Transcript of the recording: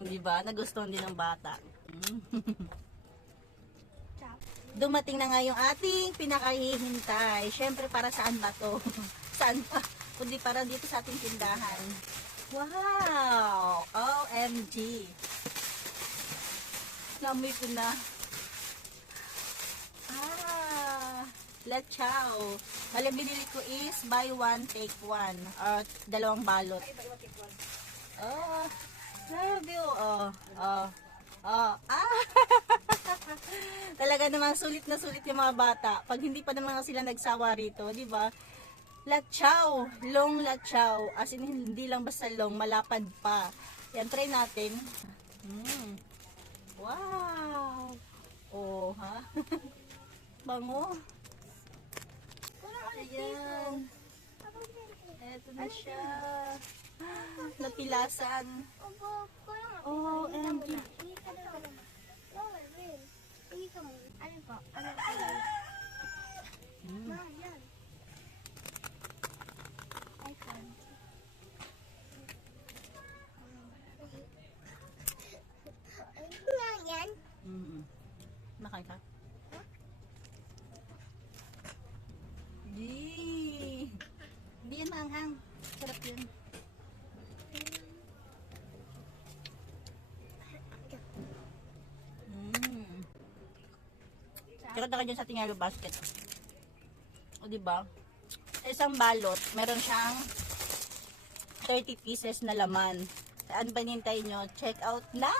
Di ba? Nagustuhan din ng bata. Dumating na nga yung ating pinakahihintay. Siyempre, para saan ba to? Saan pa? Kundi para dito sa ating tindahan. Wow! OMG! Namoy ko na. Lechao. Bale, binili ko is buy one, take one. Dalawang balot. Oh, grabe oh. Talaga naman sulit na sulit yung mga bata. Pag hindi pa naman sila nagsawa rito, di ba? Lechao, long lechao. As in, hindi lang basta long, malapad pa. Yan, try natin. Wow! Oh, ha? Bango. Ayan. Eto na siya. Napilasan. Oh, and Makain ka? Di yan maanghang. Sarap yun. Tsaka ka dyan sa ating yellow basket. O diba? Sa isang balot, meron siyang 30 pieces na laman. Saan ba nintay nyo? Check out na!